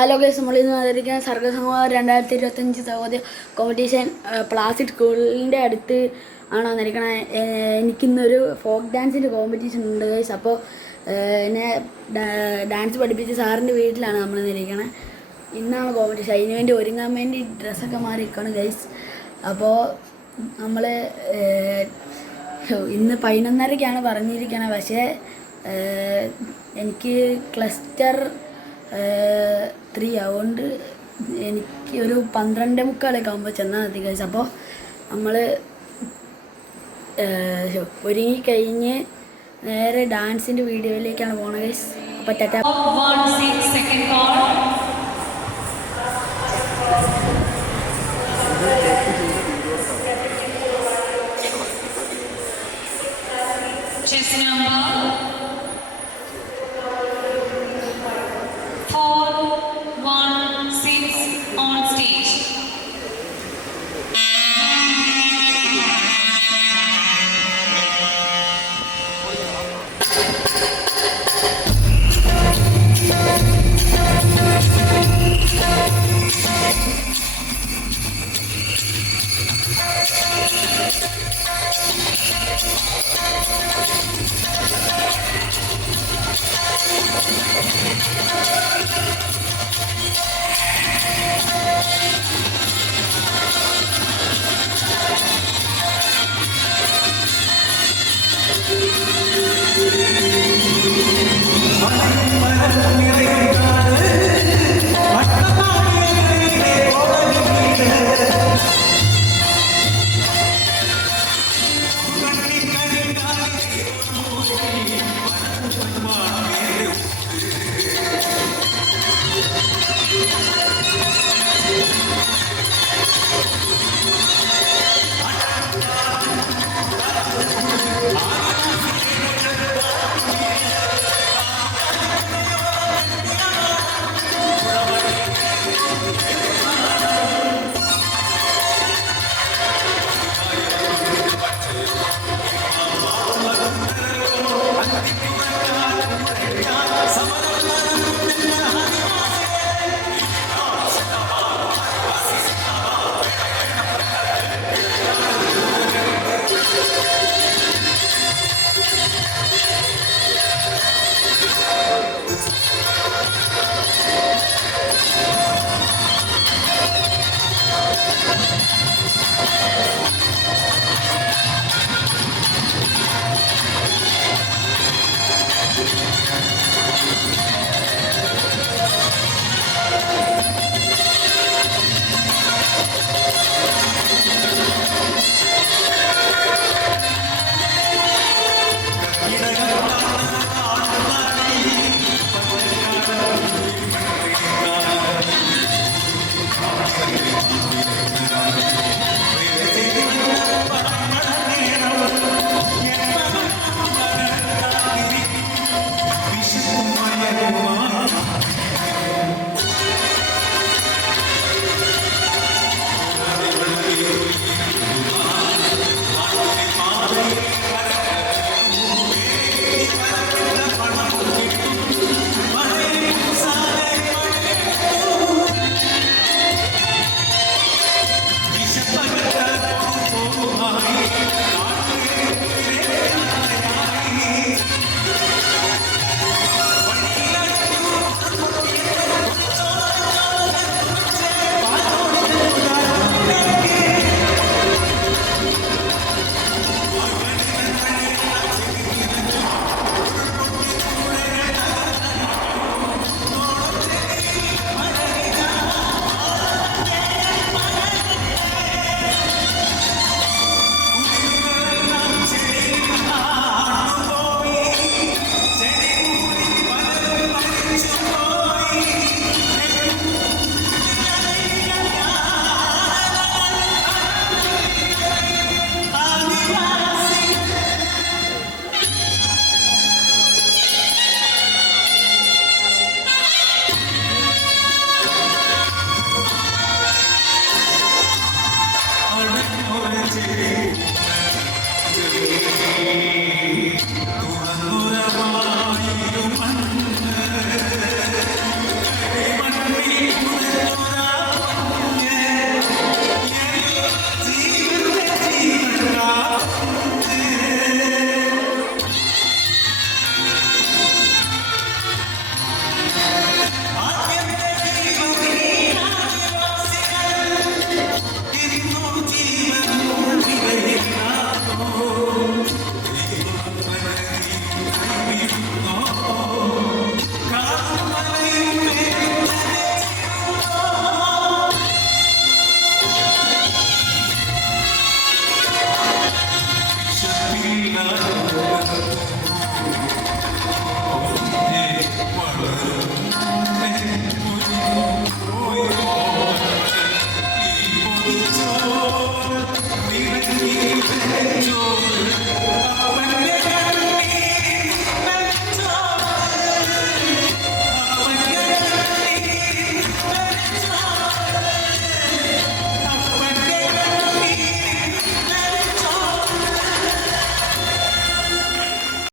Hello guys, നമ്മളിന്ന് വന്നിരിക്കുന്ന സർഗസംഘം 2025 Sahodaya competition Placid സ്കൂളിൻ്റെ അടുത്ത് ആണ് വന്നിരിക്കണത്. എനിക്കിന്നൊരു ഫോക്ക് ഡാൻസിൻ്റെ കോമ്പറ്റീഷൻ ഉണ്ട് ഗൈസ്. അപ്പോൾ എന്നെ ഡാൻസ് പഠിപ്പിച്ച സാറിൻ്റെ വീട്ടിലാണ് നമ്മൾ ഇരിക്കണത്. ഇന്നാണ് കോമ്പറ്റീഷൻ. അതിന് വേണ്ടി ഒരുങ്ങാൻ വേണ്ടി ഡ്രസ്സൊക്കെ മാറി നിൽക്കണം ഗൈസ്. അപ്പോൾ നമ്മൾ ഇന്ന് 11:30-ക്കാണ് പറഞ്ഞിരിക്കണത്. പക്ഷേ എനിക്ക് ക്ലസ്റ്റർ 3 അതുകൊണ്ട് എനിക്ക് ഒരു 12:45 ആകുമ്പോൾ ചെന്നാൽ മതി ഗൈസ്. അപ്പോൾ നമ്മൾ ഒരുങ്ങിക്കഴിഞ്ഞ് നേരെ ഡാൻസിൻ്റെ വീഡിയോയിലേക്കാണ് പോകുന്നത് ഗൈസ്. അപ്പോൾ Tata. Chess number 416 on stage.